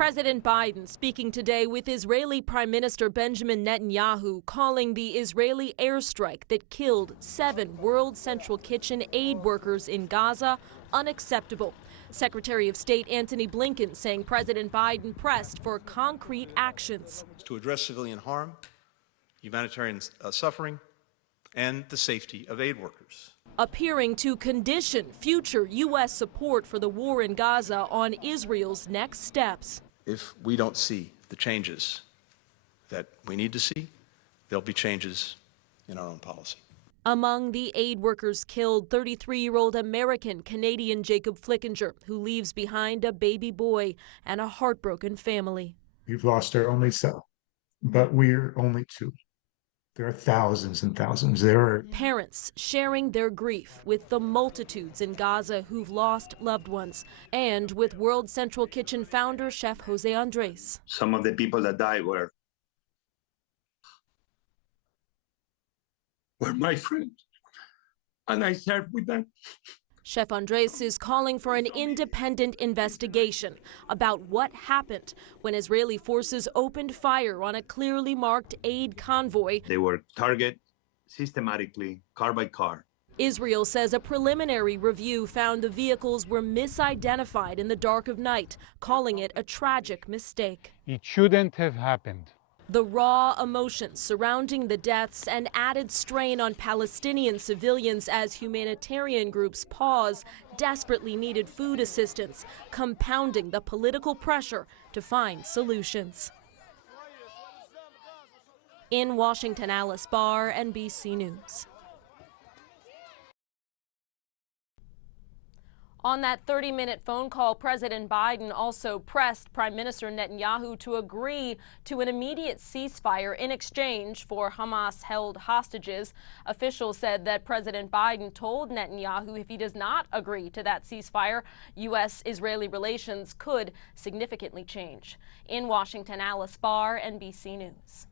President Biden speaking today with Israeli Prime Minister Benjamin Netanyahu, calling the Israeli airstrike that killed 7 World Central Kitchen aid workers in Gaza unacceptable. Secretary of State Antony Blinken saying President Biden pressed for concrete actions to address civilian harm, humanitarian suffering, and the safety of aid workers. Appearing to condition future U.S. support for the war in Gaza on Israel's next steps. If we don't see the changes that we need to see, there'll be changes in our own policy. Among the aid workers killed, 33-year-old American-Canadian Jacob Flickinger, who leaves behind a baby boy and a heartbroken family. We've lost our only son, but we're only 2. There are thousands and thousands. There are parents sharing their grief with the multitudes in Gaza who've lost loved ones, and with World Central Kitchen founder Chef Jose Andres. Some of the people that died were my friends, and I served with them. Chef Andres is calling for an independent investigation about what happened when Israeli forces opened fire on a clearly marked aid convoy. They were targeted systematically, car by car. Israel says a preliminary review found the vehicles were misidentified in the dark of night, calling it a tragic mistake. It shouldn't have happened. The raw emotions surrounding the deaths and added strain on Palestinian civilians as humanitarian groups pause desperately needed food assistance, compounding the political pressure to find solutions. In Washington, Alice Barr, NBC News. On that 30-minute phone call, President Biden also pressed Prime Minister Netanyahu to agree to an immediate ceasefire in exchange for Hamas-held hostages. Officials said that President Biden told Netanyahu if he does not agree to that ceasefire, U.S.-Israeli relations could significantly change. In Washington, Alice Barr, NBC News.